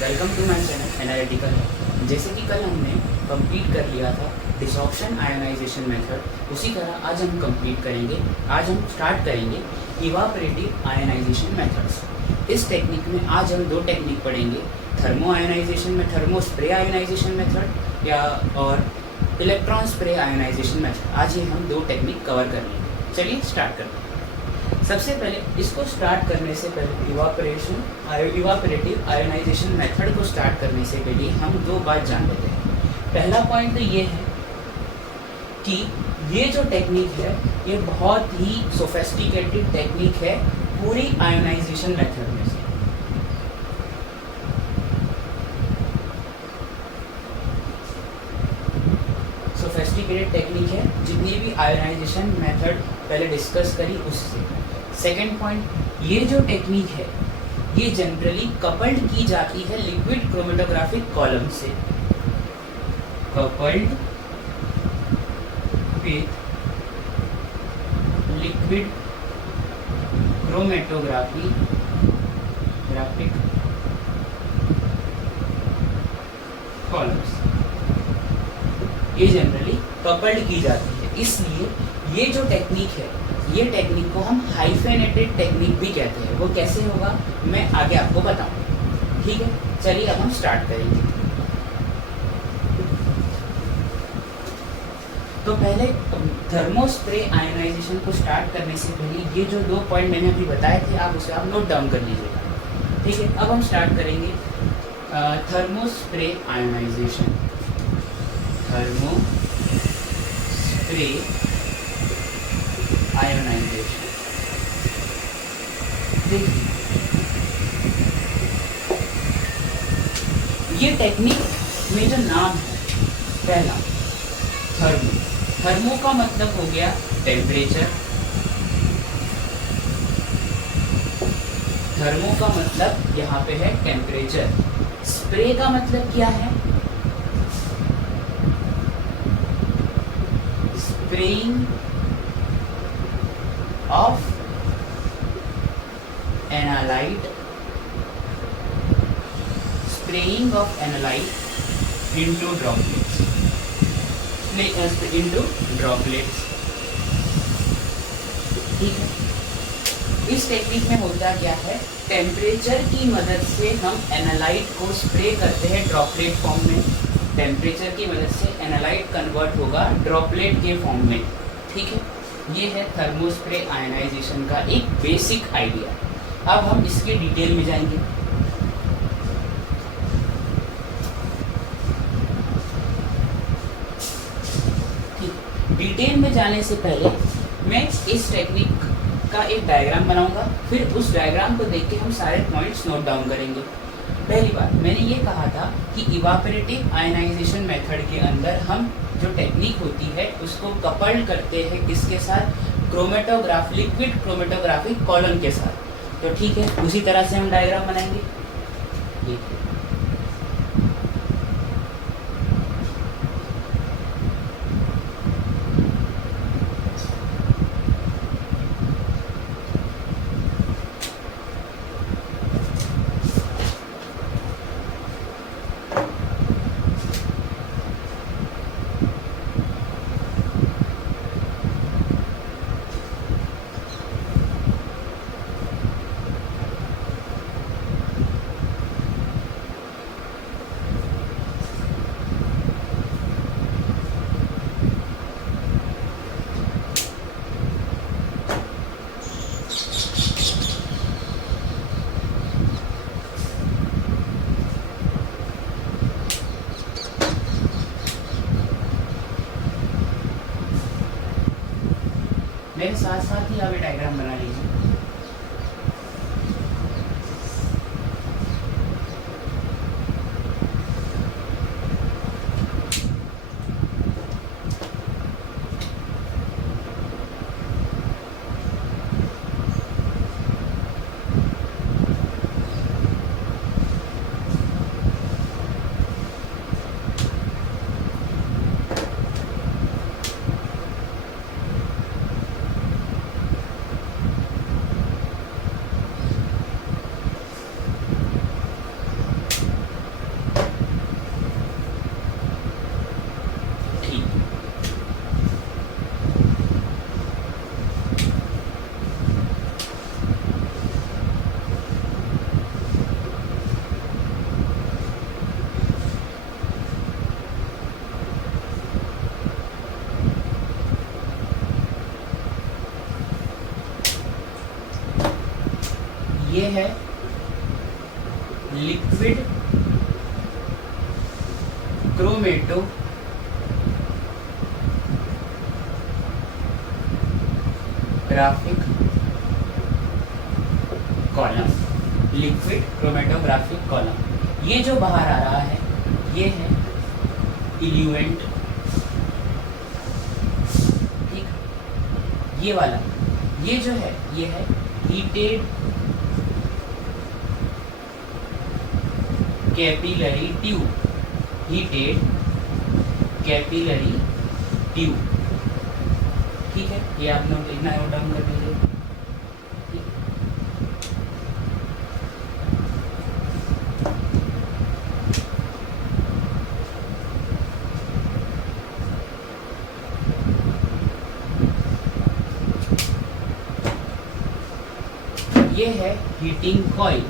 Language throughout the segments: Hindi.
Welcome to my channel analytical है। जैसे कि कल हमने कंप्लीट कर लिया था डिसॉर्प्शन आयोनाइजेशन मेथड, उसी तरह आज हम कंप्लीट करेंगे। आज हम स्टार्ट करेंगे इवापोरेटिव आयोनाइजेशन मेथड्स। इस टेक्निक में आज हम दो टेक्निक पढ़ेंगे, थर्मो आयोनाइजेशन में थर्मो स्प्रे आयोनाइजेशन मेथड या और इलेक्ट्रॉन स्प्रे आयोनाइजेशन मेथड। आज ये हम दो टेक्निक कवर कर लेंगे। चलिए स्टार्ट करते हैं। सबसे पहले इसको स्टार्ट करने से पहले इवापोरेटिव आयोनाइजेशन मेथड को स्टार्ट करने से पहले हम दो बात जान लेते हैं। पहला पॉइंट तो ये है कि ये जो टेक्निक है ये बहुत ही सोफेस्टिकेटेड टेक्निक है पूरी आयोनाइजेशन मेथड में से। सोफेस्टिकेटेड टेक्निक है जितनी भी आयोनाइजेशन मेथड पहले डिस्कस करी उससे। सेकेंड पॉइंट, ये जो टेक्निक है ये जनरली कपल्ड की जाती है लिक्विड क्रोमेटोग्राफिक कॉलम से। Coupled with liquid chromatographic columns, ये जनरली कपल्ड की जाती है। इसलिए ये जो टेक्निक है ये टेक्निक को हम हाइफेनेटेड टेक्निक भी कहते हैं। वो कैसे होगा मैं आगे आपको बताऊंगा। ठीक है, चलिए अब हम स्टार्ट करेंगे। तो पहले थर्मो स्प्रे आयोनाइजेशन को स्टार्ट करने से पहले ये जो दो पॉइंट मैंने अभी बताए थे आप उसे आप नोट डाउन कर लीजिएगा। ठीक है, अब हम स्टार्ट करेंगे thermo spray ionisation. Thermo spray ionisation, देखिए ये टेक्निक में जो नाम है पहला थर्मो, थर्मो का मतलब हो गया टेम्परेचर। थर्मो का मतलब यहाँ पे है टेम्परेचर। स्प्रे का मतलब क्या है? Spraying of analyte, spraying of analyte into droplets, into droplets। ठीक है, इस टेक्निक में होता क्या है, टेम्परेचर की मदद से हम एनालाइट को स्प्रे करते हैं ड्रॉपलेट फॉर्म में। टेम्परेचर की मदद से एनालाइट कन्वर्ट होगा ड्रॉपलेट के फॉर्म में। ठीक है, ये है थर्मो स्प्रे आयोनाइजेशन का एक बेसिक आइडिया। अब हम इसके डिटेल में जाएंगे। डिटेल में जाने से पहले मैं इस टेक्निक का एक डायग्राम बनाऊंगा, फिर उस डायग्राम को देख के हम सारे पॉइंट्स नोट डाउन करेंगे। पहली बात मैंने ये कहा था कि इवापोरेटिव आयोनाइजेशन मेथड के अंदर हम जो टेक्निक होती है उसको कपल्ड करते हैं किसके साथ? क्रोमेटोग्राफ, लिक्विड क्रोमेटोग्राफिक कॉलम के साथ। तो ठीक है, उसी तरह से हम डायग्राम बनाएंगे। मेरे साथ साथ ही आप ये डायग्राम बना लीजिए। ये है liquid chromatographic column, liquid chromatographic column. ये जो बाहर आ रहा है ये है इल्यूएंट, ठीक। ये वाला ये जो है ये है heated capillary tube, heated capillary tube, ठीक है। ये आप नोट लिखना नोट डाउन कर लीजिए। ये है हीटिंग कॉइल,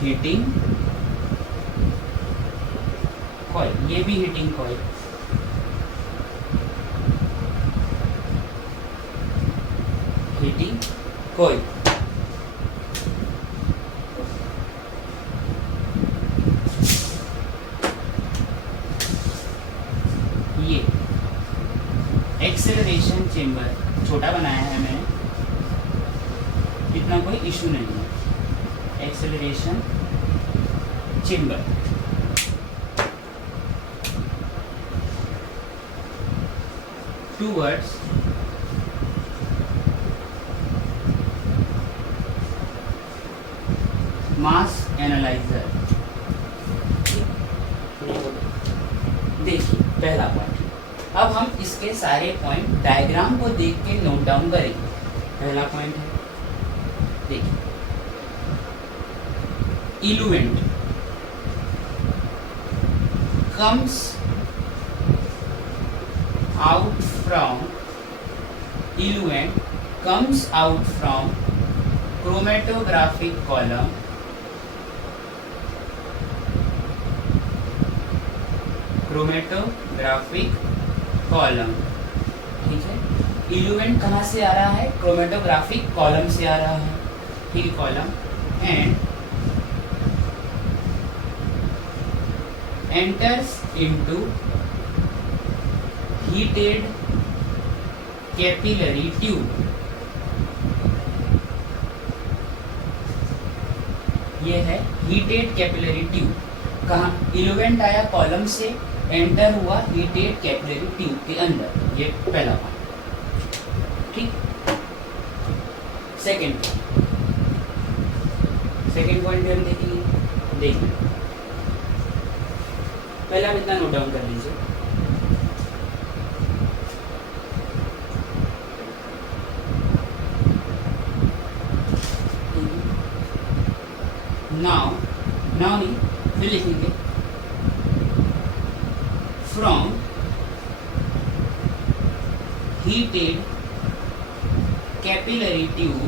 हीटिंग कॉइल, ये भी हीटिंग कॉइल, हीटिंग कॉइल। ये एक्सेलरेशन चेम्बर छोटा बनाया है मैंने, इतना कोई इशू नहीं है। एक्सेलरेशन चेम्बर, टूवर्ड्स मास एनालाइजर। देखिए पहला पॉइंट, अब हम इसके सारे पॉइंट डायग्राम को देख के नोट डाउन करेंगे। पहला पॉइंट है, देखिए इल्यूएंट comes out from eluent comes out from chromatographic column, chromatographic column, ठीक है। इल्यूएंट कहाँ से आ रहा है? क्रोमेटोग्राफिक कॉलम से आ रहा है, ठीक है, column. And enters into heated capillary tube, ये है heated capillary tube। कहाँ? इल्यूएंट आया कॉलम से, एंटर हुआ heated capillary tube के अंदर, ये पहला पॉइंट, ठीक। सेकेंड पॉइंट हम देखेंगे, देखिए पहले आप इतना नोट डाउन कर लीजिए। नाउ नहीं फिर लिखेंगे from heated capillary tube,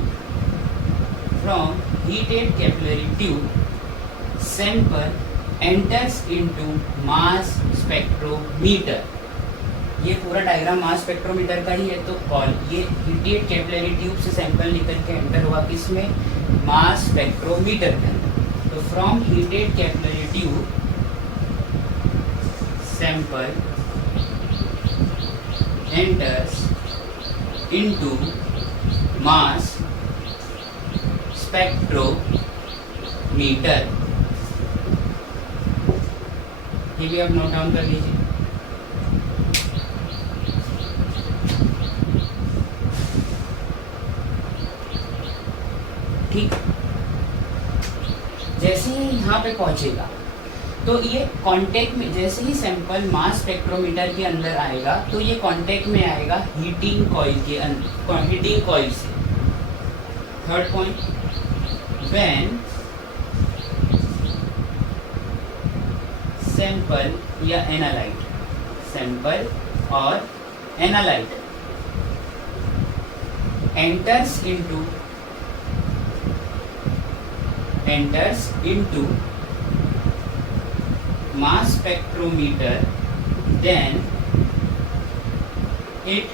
from heated capillary tube sample enters into mass spectrometer. ये पूरा डायग्राम मास स्पेक्ट्रोमीटर का ही है। तो कॉल ये हीटेड कैपिलरी ट्यूब से सैंपल निकल के एंटर हुआ किसमें? मास स्पेक्ट्रोमीटर के अंदर। तो from heated capillary tube sample enters into mass spectrometer, ये भी आप नोट डाउन कर लीजिए। ठीक, जैसे ही यहाँ पे पहुंचेगा तो ये कांटेक्ट में, जैसे ही सैंपल मास स्पेक्ट्रोमीटर के अंदर आएगा तो ये कांटेक्ट में आएगा हीटिंग कॉइल के अंदर, हीटिंग कॉइल से। थर्ड पॉइंट, व्हेन सैंपल या एनालाइट, सैंपल और analyte enters into mass spectrometer, then it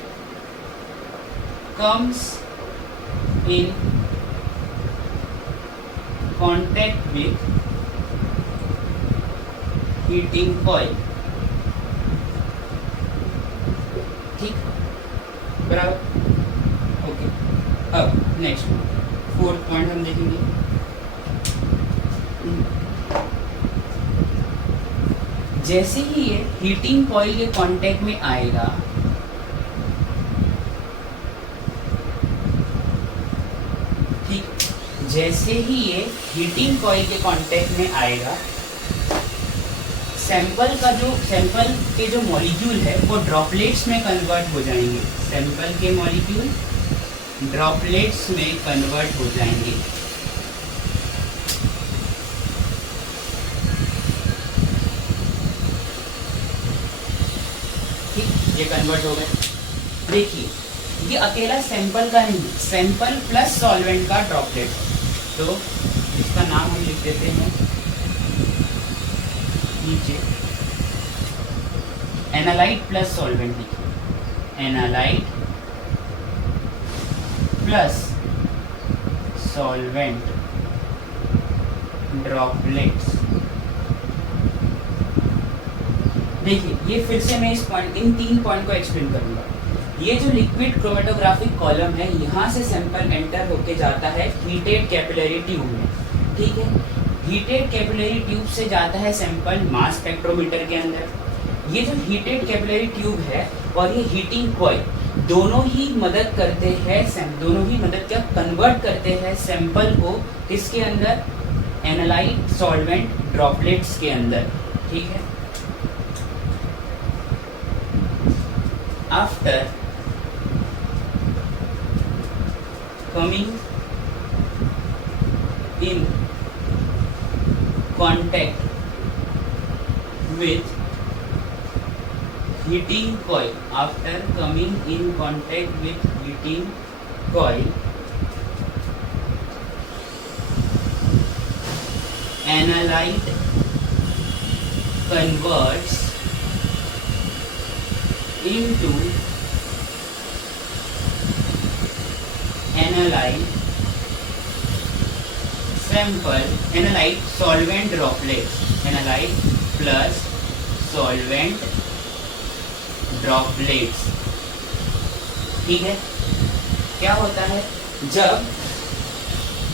comes in contact with heating coil. ठीक, बराबर, ओके। अब नेक्स्ट 4th पॉइंट हम देखेंगे। जैसे ही ये हीटिंग कॉइल के कांटेक्ट में आएगा, ठीक, जैसे ही ये हीटिंग कॉइल के कांटेक्ट में आएगा, सैंपल के जो मॉलिक्यूल है वो ड्रॉपलेट्स में कन्वर्ट हो जाएंगे। सैंपल के मॉलिक्यूल ड्रॉपलेट्स में कन्वर्ट हो जाएंगे। ये कन्वर्ट हो गए। देखिए, ये अकेला सैंपल का नहीं, सैंपल प्लस सॉल्वेंट का ड्रॉपलेट। तो इसका नाम हम लिख देते हैं नीचे, एनालाइट प्लस सॉल्वेंट लिखिए, एनालाइट प्लस सॉल्वेंट ड्रॉपलेट्स। देखिए, ये फिर से मैं इन 3 पॉइंट को एक्सप्लेन करूंगा। ये जो लिक्विड क्रोमेटोग्राफिक कॉलम है, यहाँ से सैंपल एंटर होके जाता है हीटेड कैपिलरी ट्यूब में, ठीक है। हीटेड कैपिलरी ट्यूब से जाता है सैंपल मास स्पेक्ट्रोमीटर के अंदर। ये जो हीटेड कैपिलरी ट्यूब है और ये हीटिंग कॉइल दोनों ही मदद करते हैं, क्या कन्वर्ट करते हैं सैंपल को किसके अंदर, एनालाइट सॉल्वेंट ड्रॉपलेट्स के अंदर, ठीक है। After coming in contact with heating coil, after coming in contact with heating coil, analyte converts into analyte sample, analyte solvent droplets, analyte plus solvent droplets, ठीक है। क्या होता है, जब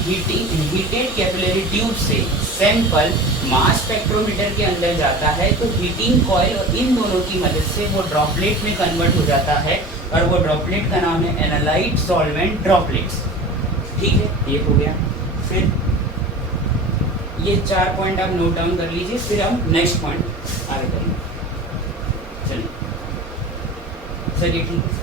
हीटेड कैपिलरी ट्यूब से सैंपल मास स्पेक्ट्रोमीटर के अंदर जाता है तो हीटिंग कॉइल और इन दोनों की मदद से वो ड्रॉपलेट में कन्वर्ट हो जाता है और वो ड्रॉपलेट का नाम है एनालाइट सॉल्वेंट ड्रॉपलेट्स, ठीक है। ये हो गया। फिर ये 4 पॉइंट आप नोट डाउन कर लीजिए, फिर हम नेक्स्ट पॉइंट आगे करेंगे। चलिए, चलिए, ठीक है।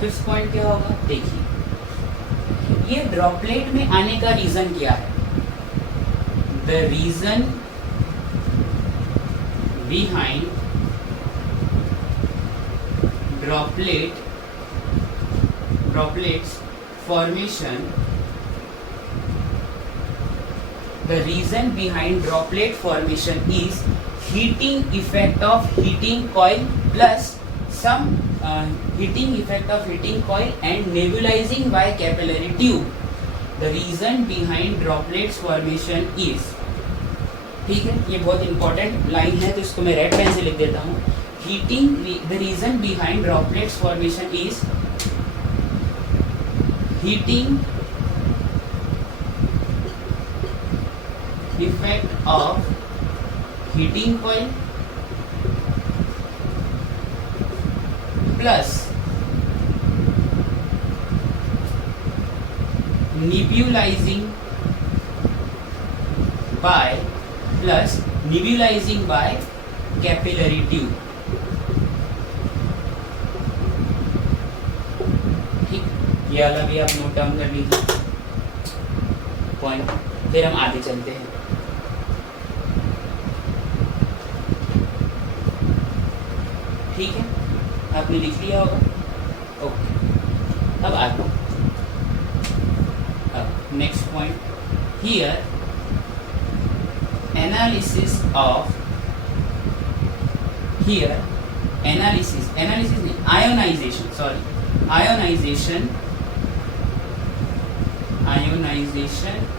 फिफ्थ पॉइंट क्या होगा, देखिए, ये ड्रॉपलेट में आने का रीजन क्या है। The reason behind droplets formation, the reason behind droplet formation is heating effect of heating coil plus some heating effect of heating coil and nebulizing by capillary tube. The reason behind droplets formation is, ठीक है, ये बहुत इंपॉर्टेंट लाइन है तो इसको मैं रेड पेन से लिख देता हूँ। Heating, the reason behind droplets formation is heating effect of heating coil plus nebulizing by capillary tube, ठीक। ये वाला भी आप नोट डाउन कर लीजिए पॉइंट, फिर हम आगे चलते हैं। ठीक है, आपने लिख लिया होगा, ओके। अब आगे अब नेक्स्ट पॉइंट, हियर एनालिसिस नहीं, ionisation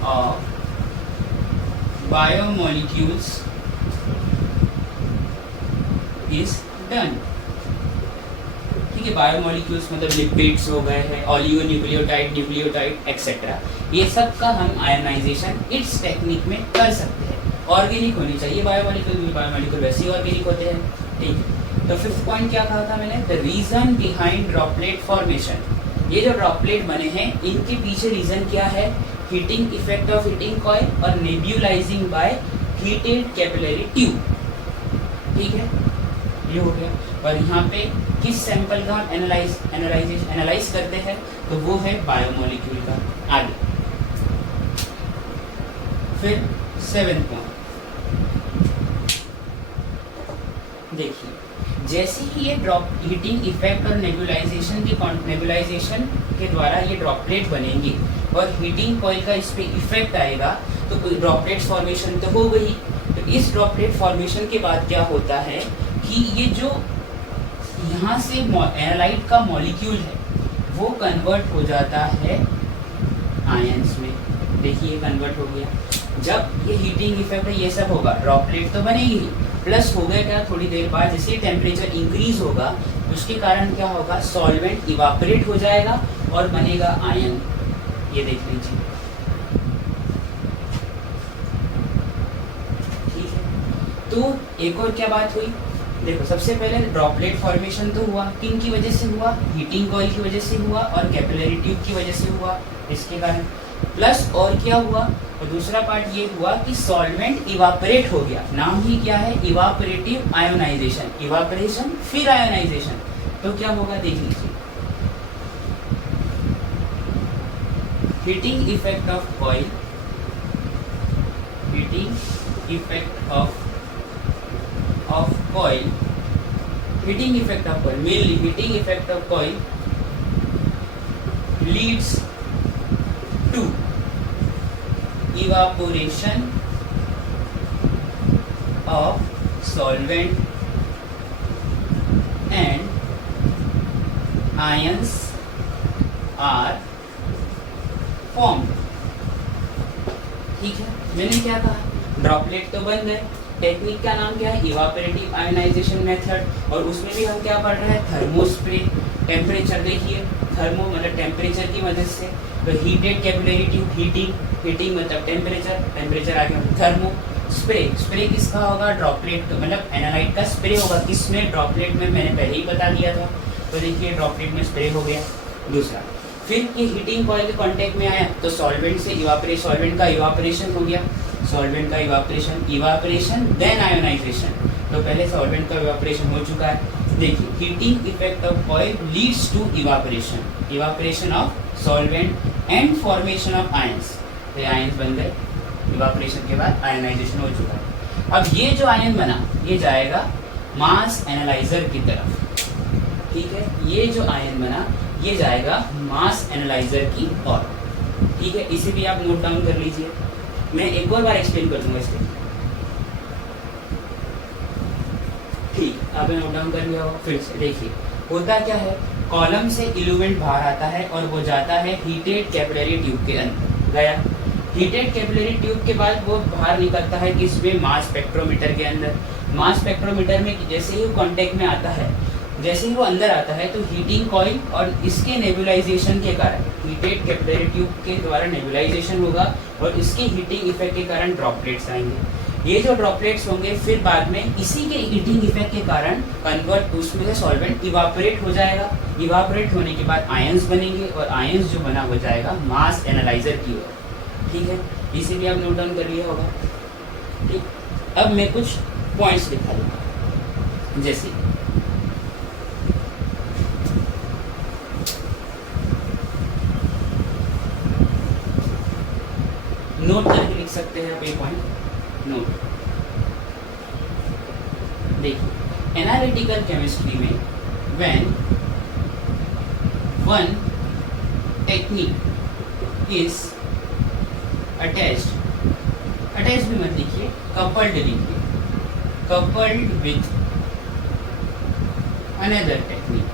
of biomolecules is done. ठीक है, बायोमोलिक्यूल्स मतलब लिपिड्स हो गए हैं, ऑलिगोन्यूक्लियोटाइड, न्यूक्लियोटाइड एक्सेट्रा, ये सब का हम आयोनाइजेशन इस टेक्निक में कर सकते हैं। ऑर्गेनिक होनी चाहिए बायोमोलिक्यूल वैसे ही ऑर्गेनिक होते हैं। ठीक है, तो फिफ्थ पॉइंट क्या कहा था मैंने, the reason behind droplet formation. ये जो ड्रॉपलेट बने हैं इनके पीछे रीजन क्या है, heating effect of heating coil और नेब्यूलाइजिंग बाय हीटेड कैपिलरी ट्यूब। ठीक है, ये हो गया। और यहाँ पे किस सैंपल का हम एनालाइज करते हैं, तो वो है बायोमोलिक्यूल का। आगे फिर सेवेंथ पॉइंट देखिए, जैसे ही ये ड्रॉप हीटिंग इफेक्ट और नेबुलाइजेशन के द्वारा ये ड्रॉपलेट बनेंगे और हीटिंग कॉइल का इस पे इफेक्ट आएगा, तो ड्रॉपलेट फॉर्मेशन तो हो गई। तो इस ड्रॉपलेट फॉर्मेशन के बाद क्या होता है कि ये जो यहाँ से एनालाइट का मॉलिक्यूल है वो कन्वर्ट हो जाता है आयंस में। देखिए कन्वर्ट हो गया। जब ये हीटिंग इफेक्ट है ये सब होगा, ड्रॉपलेट तो बनेगी ही, प्लस हो गया क्या, थोड़ी देर बाद जैसे टेम्परेचर इंक्रीज होगा उसके कारण क्या होगा, सॉल्वेंट इवापोरेट हो जाएगा और बनेगा आयन। ये देख लीजिए। ठीक है, तो एक और क्या बात हुई, देखो सबसे पहले ड्रॉपलेट फॉर्मेशन तो हुआ, किन की वजह से हुआ, हीटिंग कॉइल की वजह से हुआ और कैपिलरी ट्यूब की वजह से हुआ, इसके कारण। प्लस और क्या हुआ, और दूसरा पार्ट ये हुआ कि सॉल्वेंट इवापोरेट हो गया। नाम ही क्या है, इवापोरेटिव आयोनाइजेशन। इवापोरेशन फिर आयोनाइजेशन, तो क्या होगा देख लीजिए। Heating effect of coil, heating effect of coil, heating effect of coil, mainly heating effect of coil leads to evaporation of solvent and ions are formed। ठीक है, मैंने क्या कहा, ड्रॉपलेट तो बन गए, टेक्निक का नाम क्या है, इवापोरेटिव आयोनाइजेशन मेथड, और उसमें भी हम क्या पढ़ रहे हैं, थर्मोस्प्रे। टेम्परेचर देखिए, थर्मो मतलब टेम्परेचर की मदद से, तो हीटेड कैपिलरी ट्यूब, हीटिंग मतलब टेम्परेचर आ गया, थर्मो। स्प्रे किसका होगा, ड्रॉपलेट मतलब एनालाइट का स्प्रे होगा। किसमें, ड्रॉपलेट में, मैंने पहले ही बता दिया था। तो देखिए ड्रॉपलेट में स्प्रे हो गया। दूसरा, फिर ये हीटिंग कॉइल के कांटेक्ट में आया तो सॉल्वेंट से सॉल्वेंट का इवापोरेशन हो गया, सॉल्वेंट का इवापोरेशन देन आयोनाइजेशन। तो पहले सॉल्वेंट का इवापोरेशन हो चुका है। देखिए, heating effect of coil leads to evaporation of solvent and formation of ions. तो आयंस बन गए, इवापोरेशन के बाद आयोनाइजेशन हो चुका है। अब ये जो आयन बना ये जाएगा मास एनालाइजर की तरफ। ठीक है, ये जो आयन बना ये जाएगा मास एनालाइजर की ओर। ठीक है, इसे भी आप नोट डाउन कर लीजिए, मैं एक और बार एक्सप्लेन कर दूंगा इसके। ठीक, आपने नोट डाउन कर लिया हो, फिर से देखिए होता क्या है, कॉलम से इल्यूमेंट बाहर आता है और वो जाता है हीटेड कैपिलरी ट्यूब के अंदर। गया हीटेड कैपिलरी ट्यूब के बाद वो बाहर निकलता है किसमें, मास स्पेक्ट्रोमीटर के अंदर। मास स्पेक्ट्रोमीटर में जैसे ही वो कांटेक्ट में आता है, जैसे ही वो अंदर आता है तो हीटिंग कॉइल और इसके नेबुलाइजेशन के कारण, हीटेड कैपिलरी ट्यूब के द्वारा नेबुलाइजेशन होगा और इसके हीटिंग इफेक्ट के कारण ड्रॉपलेट्स आएंगे। ये जो ड्रॉपलेट्स होंगे फिर बाद में इसी के हीटिंग इफेक्ट के कारण कन्वर्ट, उसमें से सॉल्वेंट इवापोरेट हो जाएगा। इवापोरेट होने के बाद आयंस बनेंगे और आयंस जो बना हो जाएगा मास एनालाइजर की ओर। ठीक है, इसे भी आप नोट डाउन कर लिया होगा। ठीक, अब मैं कुछ पॉइंट्स दिखा दूंगा, जैसे नोट करके लिख सकते हैं आप ये पॉइंट नोट। देखिए, एनालिटिकल केमिस्ट्री में when one technique is attached भी मत लिखिए, कपल्ड लिखिए, coupled with another technique.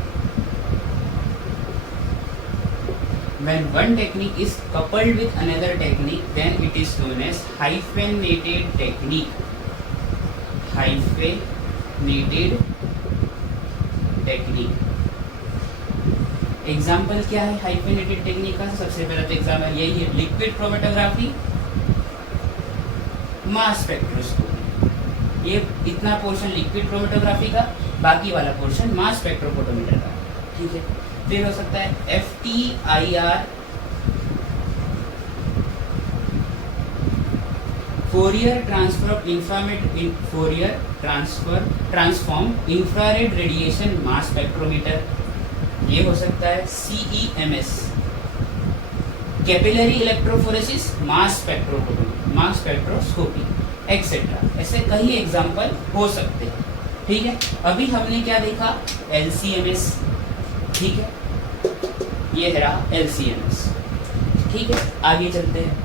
When one technique is coupled with another technique, then it is known as hyphenated technique. Hyphenated technique. Example क्या है हाइफेनेटेड टेक्निक का? सबसे पहला तो एग्जाम्पल यही है, लिक्विड क्रोमेटोग्राफी, मास स्पेक्ट्रोस्कोपी। ये इतना पोर्शन लिक्विड क्रोमेटोग्राफी का, बाकी वाला पोर्शन मास स्पेक्ट्रोफोटोमीटर का, ठीक है। फिर हो सकता है FTIR, Fourier transform infrared radiation मास स्पेक्ट्रोमीटर। ये हो सकता है CEMS, capillary electrophoresis mass spectroscopy etcetera. ऐसे कई एग्जाम्पल हो सकते हैं, ठीक है। अभी हमने क्या देखा? LCMS, ठीक है, ये रहा LCMS, ठीक है। आगे चलते हैं।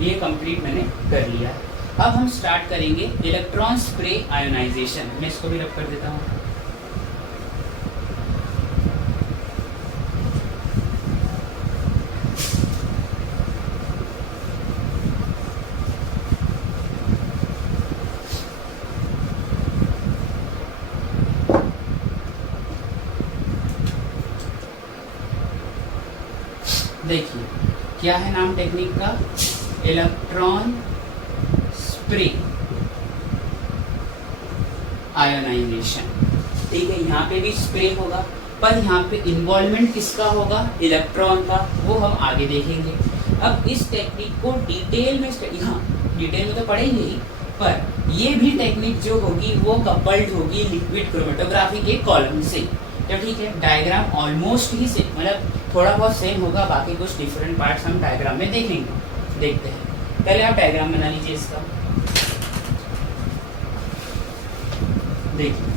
ये कंप्लीट मैंने कर लिया। अब हम स्टार्ट करेंगे इलेक्ट्रॉन स्प्रे आयोनाइजेशन। मैं इसको भी रब कर देता हूँ। देखिए क्या है नाम टेक्निक का? इलेक्ट्रॉन स्प्रे आयोनाइजेशन, ठीक है। यहाँ पे भी स्प्रे होगा, पर यहाँ पे इन्वॉल्वमेंट किसका होगा? इलेक्ट्रॉन का, वो हम आगे देखेंगे। अब इस टेक्निक को डिटेल में, हाँ डिटेल में तो पढ़ेंगे ही, पर ये भी टेक्निक जो होगी वो कपल्ड होगी लिक्विड क्रोमेटोग्राफी के कॉलम से, तो ठीक है। डायग्राम ऑलमोस्ट ही सेम, मतलब थोड़ा बहुत सेम होगा, बाकी कुछ डिफरेंट पार्ट्स हम डायग्राम में देखेंगे। देखते हैं, पहले आप डायग्राम बना लीजिए इसका। देखिए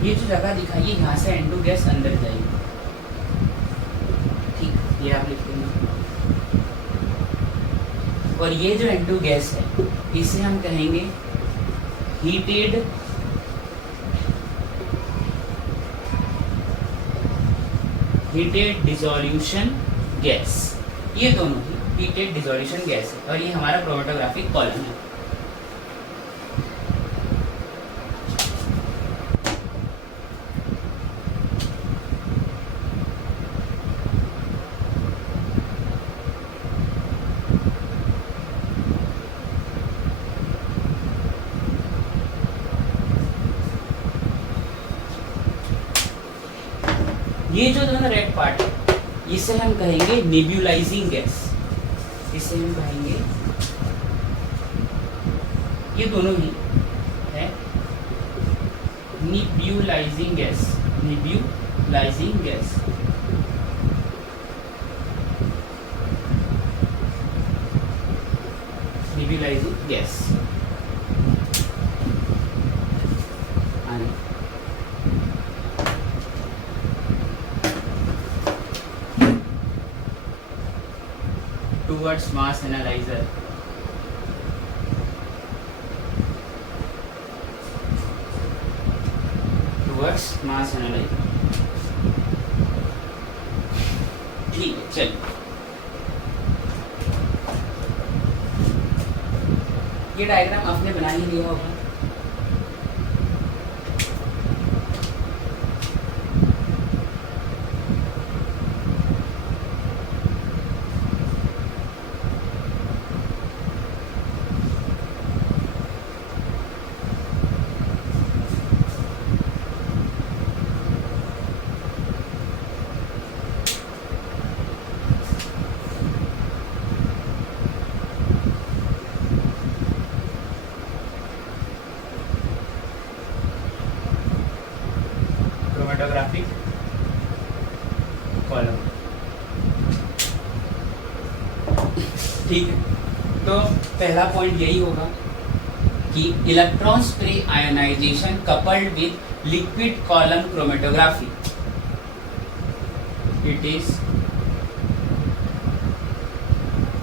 ये जो जगह दिखाइए, यहाँ से N2 गैस अंदर जाएगी, ठीक, ये आप लिख देंगे। और ये जो N2 गैस है, इसे हम कहेंगे हीटेड डिसोल्यूशन गैस। ये दोनों ही हीटेड डिसोल्यूशन गैस है, और ये हमारा क्रोमेटोग्राफिक कॉलम है। ये जो दोनों रेड पार्ट है इसे हम कहेंगे नेब्यूलाइजिंग गैस, इसे हम कहेंगे, ये दोनों ही है nebulizing gas, nebulizing gas. Nebulizing gas towards mass analyzer, towards mass analyzer। ठीक है, चलिए ये डायग्राम आपने बना ही लिया होगा। क्रोमेटोग्राफिक कॉलम, ठीक है। तो पहला पॉइंट यही होगा कि electron spray ionisation coupled with liquid column chromatography, it is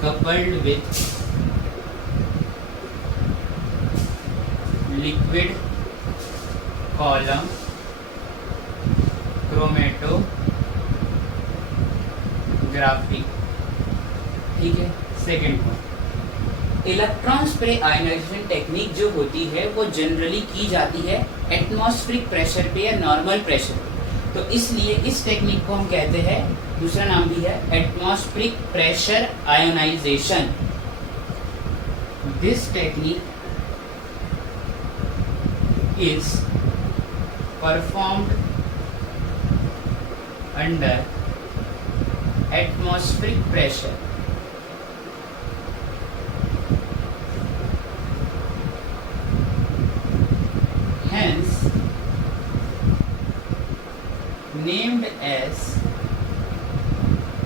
coupled with liquid column chromatography, ठीक है। Second point, electron spray ionisation technique जो होती है वो जनरली की जाती है एटमॉस्फेरिक प्रेशर पे या नॉर्मल प्रेशर पे, तो इसलिए इस टेक्निक को हम कहते हैं, दूसरा नाम भी है atmospheric pressure ionisation. This technique is performed under atmospheric pressure, hence named as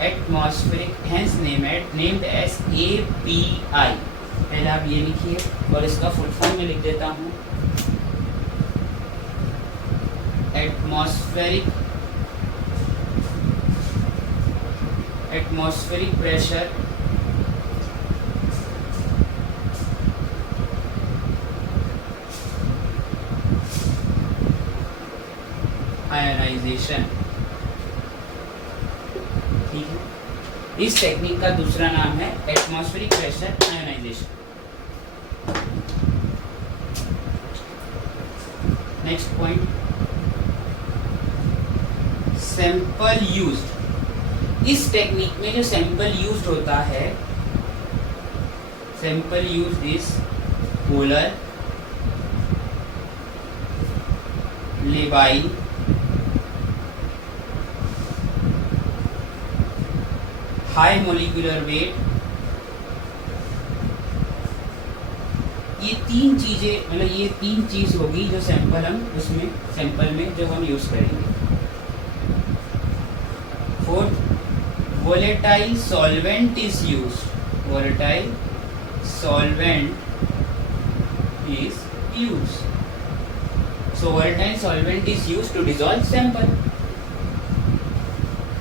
atmospheric, hence named as API। पहले आप ये लिखिए और इसका फुल फॉर्म में लिख देता हूँ, एटमॉस्फेरिक प्रेशर आयोनाइजेशन, ठीक है। इस टेक्निक का दूसरा नाम है atmospheric pressure ionisation. Next point, sample used. इस टेक्निक में जो सैंपल यूज्ड होता है, sample used is polar, labile, high molecular weight, ये तीन चीजें, मतलब ये तीन चीज होगी जो सैंपल हम उसमें सैंपल में जो हम यूज करेंगे। Fourth, volatile solvent is used, volatile solvent is used, so volatile solvent is used to dissolve sample,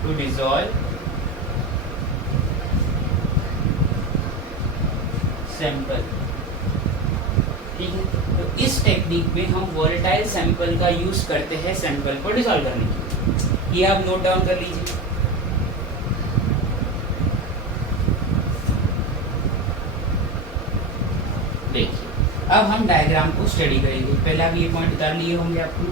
to dissolve sample, ठीक है। तो इस टेक्निक में हम वोलेटाइल सैंपल का यूज करते हैं सैंपल को डिसॉल्व करने के लिए। ये आप नोट डाउन कर लीजिए। देखिए, अब हम डायग्राम को स्टडी करेंगे। पहले आप ये पॉइंट उतार लिए होंगे आपने,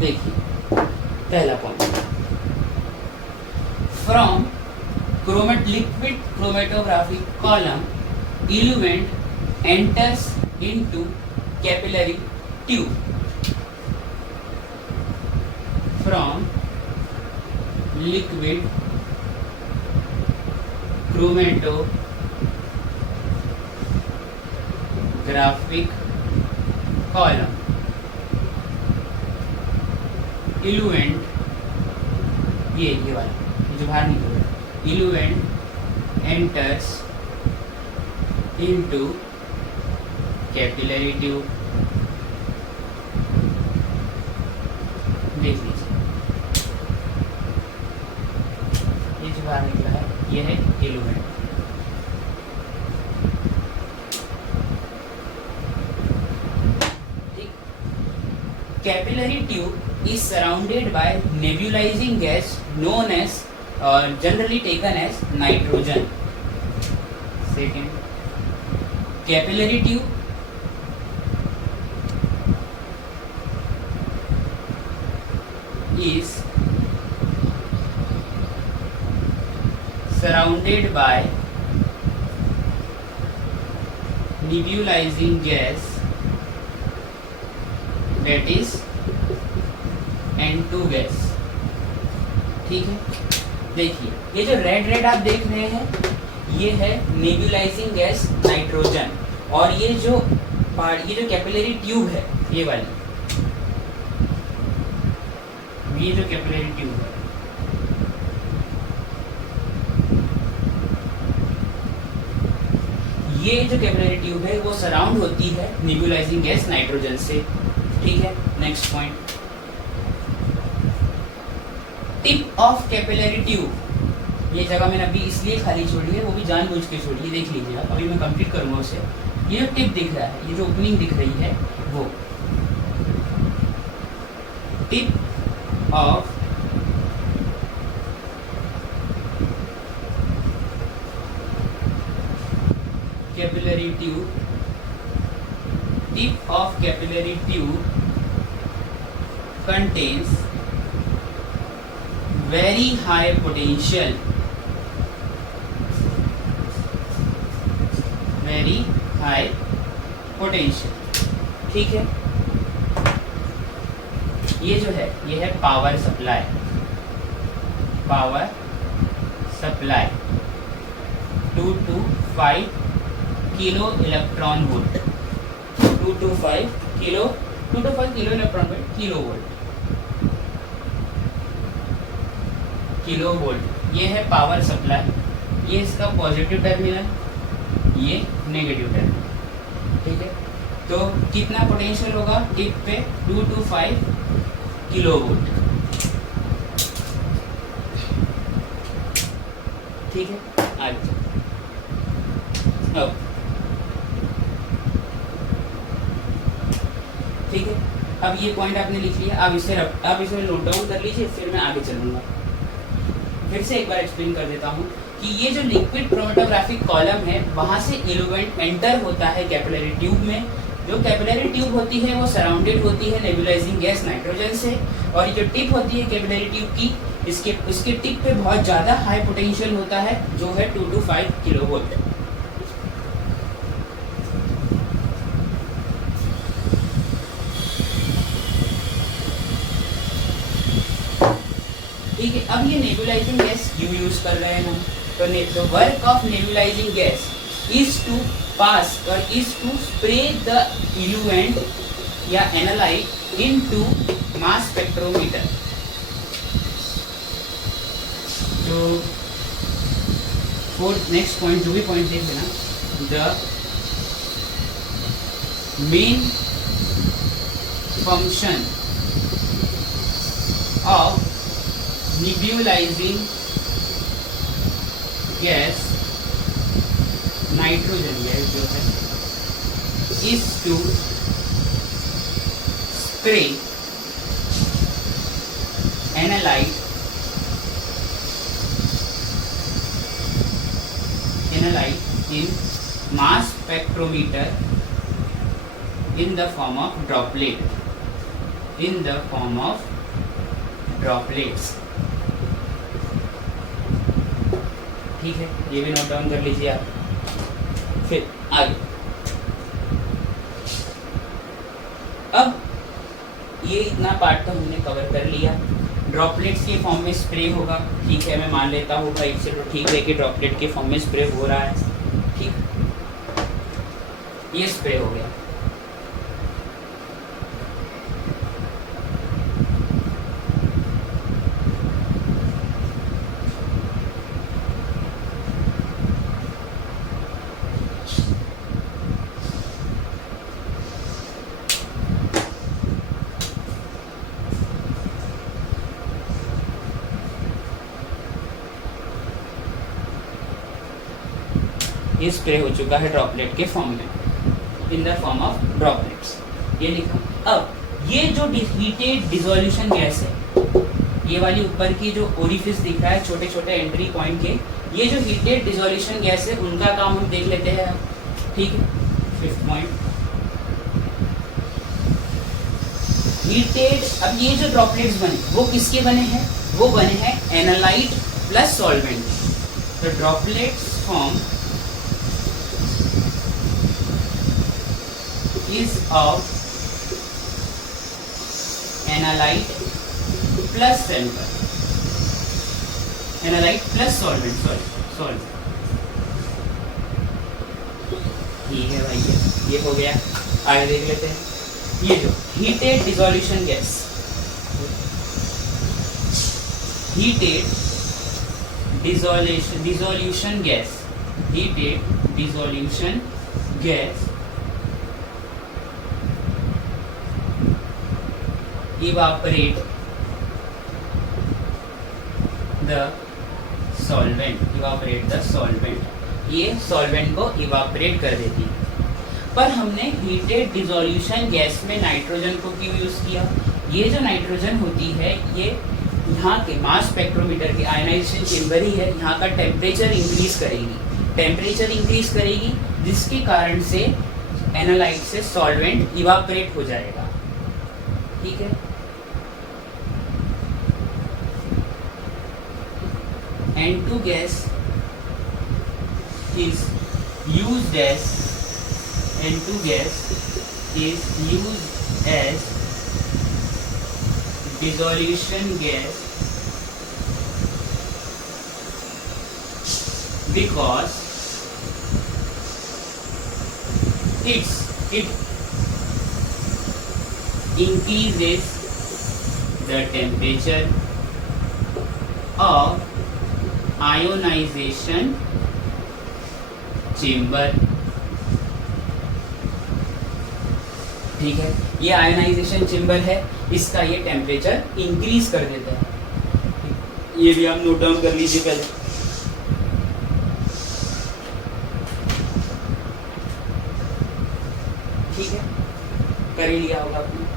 देखिए पहला point, from liquid chromatographic column eluent enters into capillary tube from liquid chromatographic column eluent, ये वाला जो बाहर निकल रहा है, eluent enters into capillary tube। देख लीजिए ये जो बाहर निकला है ये है eluent। ठीक, capillary tube is surrounded by nebulizing gas known as generally taken as nitrogen। Second, capillary tube is surrounded by nebulizing gas that is N2 gas. ठीक है, देखिए ये जो रेड आप देख रहे हैं ये है नेबुलाइजिंग गैस नाइट्रोजन, और ये जो कैपिलरी ट्यूब है ये वाली, ये जो कैपिलरी ट्यूब है ये जो कैपिलरी ट्यूब है वो सराउंड होती है नेबुलाइजिंग गैस नाइट्रोजन से। ठीक है, next point, tip of capillary tube. ये जगह मैंने अभी इसलिए खाली छोड़ी है, वो भी जानबूझ के छोड़ी है, देख लीजिए आप, अभी मैं कंप्लीट करूंगा उसे। ये जो टिप दिख रहा है, ये जो ओपनिंग दिख रही है वो tip of capillary tube, tip of capillary tube contains very high potential, very high potential। ठीक है, ये जो है ये है power supply, power supply 225 kilo electron volt, 225 kilo electron volt, kilo volt, kilo volt. ये है पावर सप्लाई, ये इसका पॉजिटिव टर्मिनल, ये नेगेटिव टर्मिनल। ठीक है, तो कितना पोटेंशियल होगा टिप पे, 225 किलो वोल्ट। ठीक है, आगे ठीक है, अब ये पॉइंट आपने लिख लिया, अब इसे नोट डाउन कर लीजिए, फिर मैं आगे चलूंगा। फिर से एक बार एक्सप्लेन कर देता हूँ कि ये जो लिक्विड क्रोमेटोग्राफिक कॉलम है वहाँ से इलुमेंट एंटर होता है कैपिलरी ट्यूब में। जो कैपिलरी ट्यूब होती है वो सराउंडेड होती है नेबुलाइजिंग गैस नाइट्रोजन से, और ये जो टिप होती है कैपिलरी ट्यूब की, इसके टिप पे बहुत ज़्यादा हाई पोटेंशियल होता है जो है 225 किलो वोल्ट। ठीक है, अब ये नेबुलाइजिंग गैस क्यों यूज कर रहे हैं हम, तो the work of nebulizing gas is to pass or is to spray the eluent या analyte into mass spectrometer। तो नेक्स्ट पॉइंट, जो भी पॉइंट देख लेना, the main function of nebulizing gas nitrogen gas जो है is to spray analyte in mass spectrometer in the form of droplets। ठीक है, ये भी नोट डाउन कर लीजिए आप। फिर आगे, अब ये इतना पार्ट तो हमने कवर कर लिया। ड्रॉपलेट्स के फॉर्म में स्प्रे होगा, ठीक है, मैं मान लेता हूँ भाई से तो ठीक है कि ड्रॉपलेट के फॉर्म में स्प्रे हो रहा है, ठीक, ये स्प्रे हो गया। ये स्प्रे हो चुका है ड्रॉपलेट के फॉर्म में, in the form of droplets, ये लिखा। अब ये जो हीटेड डिसोल्यूशन गैस है, ये वाली ऊपर की जो ओरिफिस दिख रहा है छोटे छोटे एंट्री पॉइंट के, ये जो हीटेड डिसोल्यूशन गैस है उनका काम हम देख लेते हैं, ठीक है। 5th पॉइंट, हीटेड, अब ये जो ड्रॉपलेट्स बने वो किसके बने हैं, वो बने हैं एनालाइट प्लस सॉल्वेंट। तो droplets form is of analyte plus sample, analyte plus solvent, solvent, ठीक है भाई, ये हो गया। आगे देख लेते हैं, ये जो heated dissolution gas, heated dissolution gas, heated dissolution gas evaporate the solvent, evaporate the solvent, ये सॉल्वेंट को इवापोरेट कर देती है। पर हमने हीटेड डिसोल्यूशन गैस में नाइट्रोजन को क्यों यूज किया? ये जो नाइट्रोजन होती है ये यहाँ के मास स्पेक्ट्रोमीटर के आयनाइजेशन चेम्बर ही है, यहाँ का टेम्परेचर इंक्रीज करेगी, टेम्परेचर इंक्रीज करेगी जिसके कारण से एनालाइट से सॉल्वेंट इवापोरेट हो जाएगा, ठीक है। N2 gas is used as N2 gas is used as dissolution gas because it increases the temperature of ionisation chamber, ठीक है। ये आयोनाइजेशन चेम्बर है, इसका ये टेम्परेचर इंक्रीज कर देता है, ये भी आप नोट डाउन कर लीजिए पहले। ठीक है, कर ही लिया होगा आपने।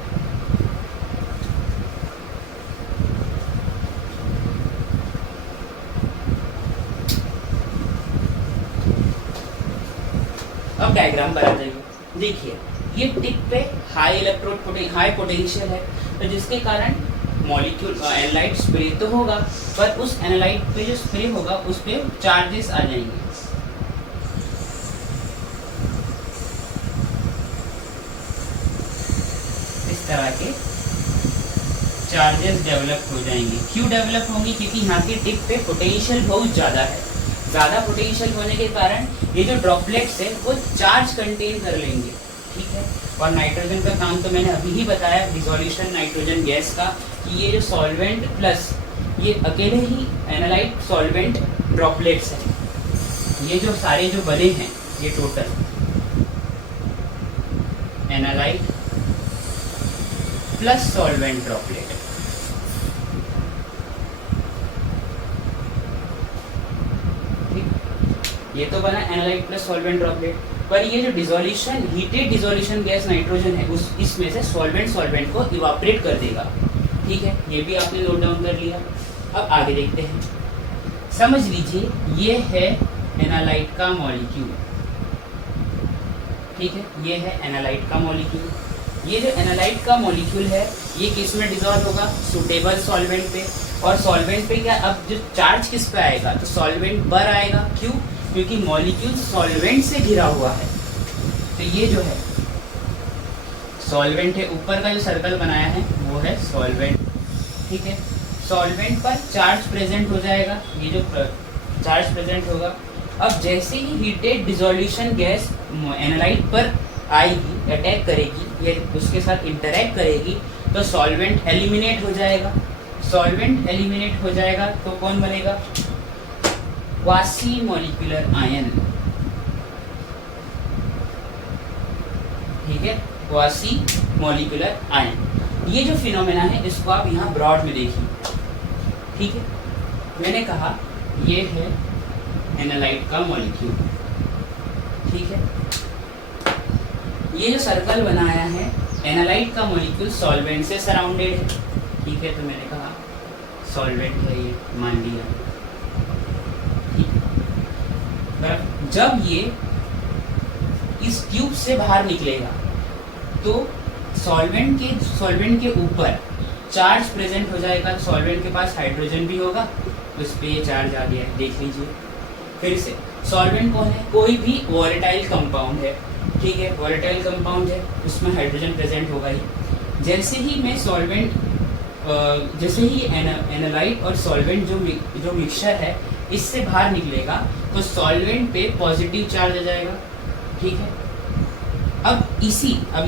अब डायग्राम बना देंगे, देखिए ये टिप पे हाई पोटेंशियल है, तो जिसके कारण मॉलिक्यूल एनालाइट स्प्रे तो होगा, पर उस एनालाइट पे जो स्प्रे होगा उस पे चार्जेस आ जाएंगे, इस तरह के चार्जेस डेवलप हो जाएंगे। क्यों डेवलप होंगे? क्योंकि यहाँ के टिप पे पोटेंशियल बहुत ज़्यादा है, ज़्यादा पोटेंशियल होने के कारण ये जो ड्रॉपलेट्स है वो चार्ज कंटेन कर लेंगे, ठीक है। और नाइट्रोजन का काम तो मैंने अभी ही बताया, डिसोल्यूशन नाइट्रोजन गैस का, कि ये जो सॉल्वेंट प्लस ये अकेले ही एनालाइट सॉल्वेंट ड्रॉपलेट्स हैं, ये जो सारे जो बने हैं ये total analyte plus solvent droplet, ये तो बना एनालाइट प्लस सॉल्वेंट ड्रॉपलेट। पर ये जो dissolution heated dissolution gas nitrogen है उस इसमें से सॉल्वेंट को इवापोरेट कर देगा, ठीक है। ये भी आपने नोट डाउन कर लिया। अब आगे देखते हैं, समझ लीजिए ये है एनालाइट का मॉलिक्यूल, ठीक है, ये है एनालाइट का मॉलिक्यूल। ये जो एनालाइट का मॉलिक्यूल है ये किस में डिसॉल्व होगा? सूटेबल सॉल्वेंट पे, और सॉल्वेंट पे क्या, अब जो चार्ज किस पे आएगा, तो सॉल्वेंट पर आएगा। क्यों? क्योंकि मॉलिक्यूल सॉल्वेंट से घिरा हुआ है। तो ये जो है सॉल्वेंट है, ऊपर का जो सर्कल बनाया है वो है सॉल्वेंट, ठीक है। सॉल्वेंट पर चार्ज प्रेजेंट हो जाएगा, ये जो चार्ज प्रेजेंट होगा। अब जैसे ही हीटेड डिसोल्यूशन गैस एनालाइट पर आएगी, अटैक करेगी, ये उसके साथ इंटरैक्ट करेगी, तो सॉल्वेंट एलिमिनेट हो जाएगा। सॉल्वेंट एलिमिनेट हो जाएगा तो कौन बनेगा? क्वासी मॉलिक्यूलर आयन, ठीक है, क्वासी मॉलिक्यूलर आयन। ये जो फिनोमेना है इसको आप यहाँ ब्रॉड में देखिए, ठीक है। मैंने कहा ये है एनालाइट का मॉलिक्यूल, ठीक है। ये जो सर्कल बनाया है, एनालाइट का मॉलिक्यूल सॉल्वेंट से सराउंडेड है, ठीक है। तो मैंने कहा सॉल्वेंट है, ये मान लिया, ठीक है। जब ये इस ट्यूब से बाहर निकलेगा तो सॉल्वेंट के ऊपर चार्ज प्रेजेंट हो जाएगा। सॉल्वेंट के पास हाइड्रोजन भी होगा, उस पर ये चार्ज आ गया है, देख लीजिए फिर से। सॉल्वेंट कौन है? कोई भी वोलेटाइल कंपाउंड है, ठीक है, वोलेटाइल कंपाउंड है, उसमें हाइड्रोजन प्रेजेंट होगा ही। जैसे ही मैं जैसे ही एनालाइट और सॉल्वेंट जो मिक्सचर है इससे बाहर निकलेगा तो सॉल्वेंट पे पॉजिटिव चार्ज आ जाएगा, ठीक है। अब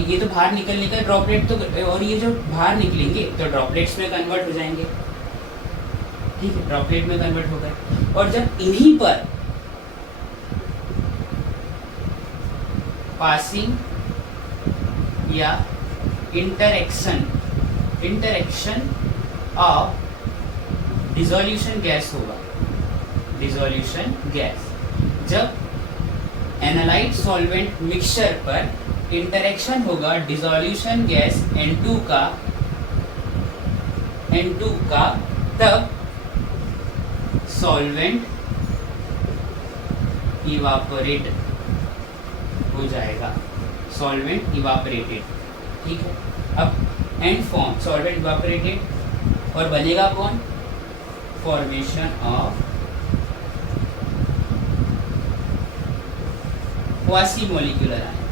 ये तो बाहर निकलने का ड्रॉपलेट, तो और ये जो बाहर निकलेंगे तो ड्रॉपलेट्स में कन्वर्ट हो जाएंगे, ठीक है, ड्रॉपलेट में कन्वर्ट हो गए। और जब इन्हीं पर पासिंग या इंटरेक्शन ऑफ डिसोल्यूशन गैस होगा, डिसोल्यूशन गैस, जब एनालाइट सॉल्वेंट मिक्सचर पर इंटरेक्शन होगा डिसोल्यूशन गैस N2 का, तब सॉल्वेंट इवापोरेट हो जाएगा, सॉल्वेंट इवापोरेटेड, ठीक है। अब एंड फॉर्म सॉल्वेंट इवापोरेटेड, और बनेगा कौन? Formation of quasi molecular ion.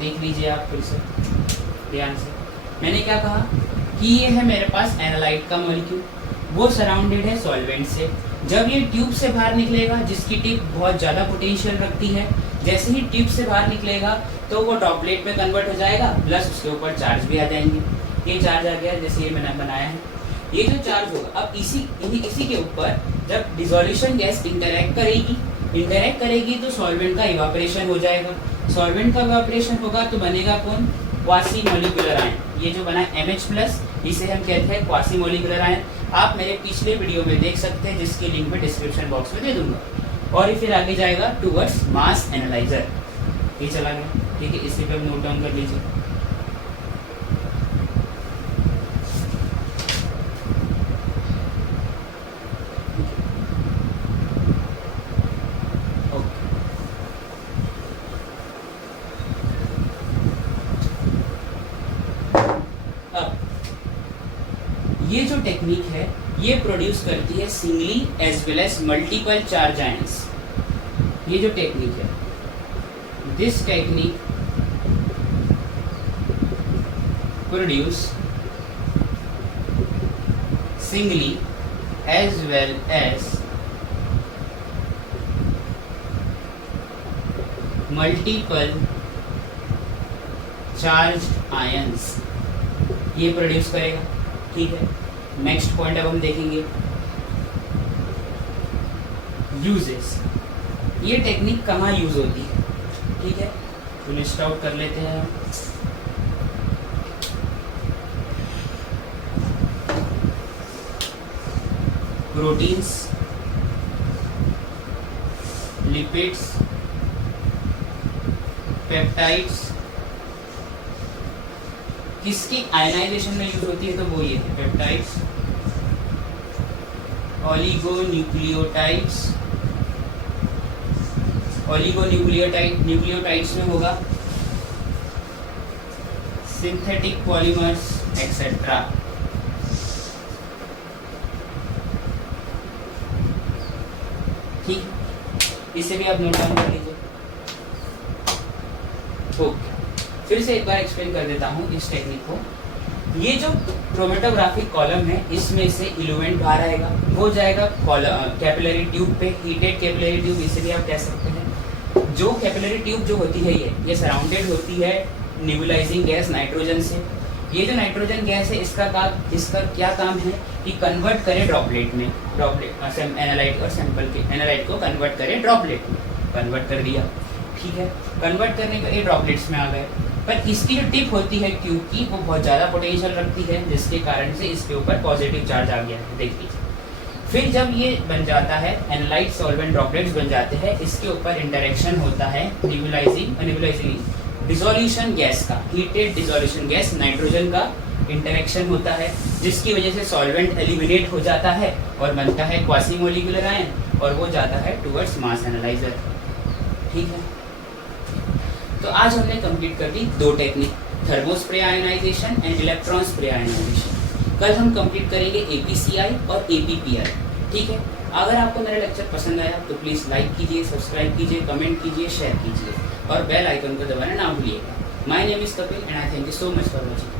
देख लीजिए आप फिर से ध्यान से। मैंने क्या कहा कि ये है मेरे पास एनालाइट का मॉलिक्यूल, वो सराउंडेड है सॉल्वेंट से। जब ये ट्यूब से बाहर निकलेगा, जिसकी टिप बहुत ज़्यादा पोटेंशियल रखती है, जैसे ही ट्यूब से बाहर निकलेगा तो वो ड्रॉपलेट में कन्वर्ट हो जाएगा, प्लस उसके ऊपर चार्ज भी आ जाएंगे। ये चार्ज आ गया, जैसे ये मैंने बनाया है, ये जो चार्ज होगा अब इसी के ऊपर जब डिसोल्यूशन गैस इंटरैक्ट करेगी तो सॉल्वेंट का इवापोरेशन हो जाएगा। सॉल्वेंट का इवापोरेशन होगा तो बनेगा कौन? Quasi molecular ion. ये जो बना MH+, इसे हम कहते हैं क्वासी मॉलिक्यूलर आयन। आप मेरे पिछले वीडियो में देख सकते हैं, जिसकी लिंक मैं डिस्क्रिप्शन बॉक्स में दे दूंगा। और ये फिर आगे जाएगा टूवर्ड्स मास एनालाइजर, ये चला गया, ठीक है। इसी पे आप नोट डाउन कर लीजिए। ये जो टेक्निक है ये प्रोड्यूस करती है singly as well as multiple charge ions. ये जो टेक्निक है, this technique produce singly as well as multiple charge ions, ये प्रोड्यूस करेगा, ठीक है। नेक्स्ट पॉइंट अब हम देखेंगे यूजेस। ये टेक्निक कहाँ यूज होती है, ठीक है, तो लिस्ट आउट कर लेते हैं। प्रोटीन्स, लिपिड्स, पेप्टाइड्स, किसकी आयनाइजेशन में यूज होती है, तो वो ये है पेप्टाइड्स, न्यूक्लियोटाइड्स में होगा सिंथेटिक पॉलीमर्स एक्सेट्रा। ठीक, इसे भी आप नोट डाउन कर लीजिए। ओके, फिर से एक बार एक्सप्लेन कर देता हूँ इस टेक्निक को। ये जो क्रोमेटोग्राफिक कॉलम है, इसमें से इल्यूमेंट बाहर आएगा, वो जाएगा कैपिलरी ट्यूब पे, हीटेड कैपिलरी ट्यूब इसे भी आप कह सकते हैं। जो कैपिलरी ट्यूब जो होती है ये सराउंडेड होती है नेबुलाइजिंग गैस नाइट्रोजन से। ये जो नाइट्रोजन गैस है इसका क्या काम है कि कन्वर्ट करे ड्रॉपलेट में, एनालाइट और सैंपल के एनालाइट को कन्वर्ट करे ड्रॉपलेट में, कन्वर्ट कर दिया। ठीक है, कन्वर्ट करने का ये ड्रॉपलेट्स में आ गए, पर इसकी जो टिप होती है ट्यूब की वो बहुत ज़्यादा पोटेंशियल रखती है, जिसके कारण से इसके ऊपर पॉजिटिव चार्ज आ गया है। देख लीजिए, फिर जब ये बन जाता है एनालाइट सॉल्वेंट ड्रॉपलेट्स बन जाते हैं, इसके ऊपर इंटरेक्शन होता है नेबुलाइजिंग डिसोल्यूशन गैस का, हीटेड डिसोल्यूशन गैस नाइट्रोजन का इंटरेक्शन होता है, जिसकी वजह से सॉल्वेंट एलिमिनेट हो जाता है और बनता है क्वासी मोलिकुलर आयन, और वो जाता है टुवर्ड्स मास एनालाइजर। ठीक है, तो आज हमने कंप्लीट कर दी दो technique, thermo spray ionisation and electron spray ionisation. कल हम कंप्लीट करेंगे APCI और APPI। ठीक है, अगर आपको मेरा लेक्चर पसंद आया तो प्लीज़ लाइक कीजिए, सब्सक्राइब कीजिए, कमेंट कीजिए, शेयर कीजिए और बेल आइकन को दबाना ना भूलिएगा। My name is Kapil and I thank you so much for watching.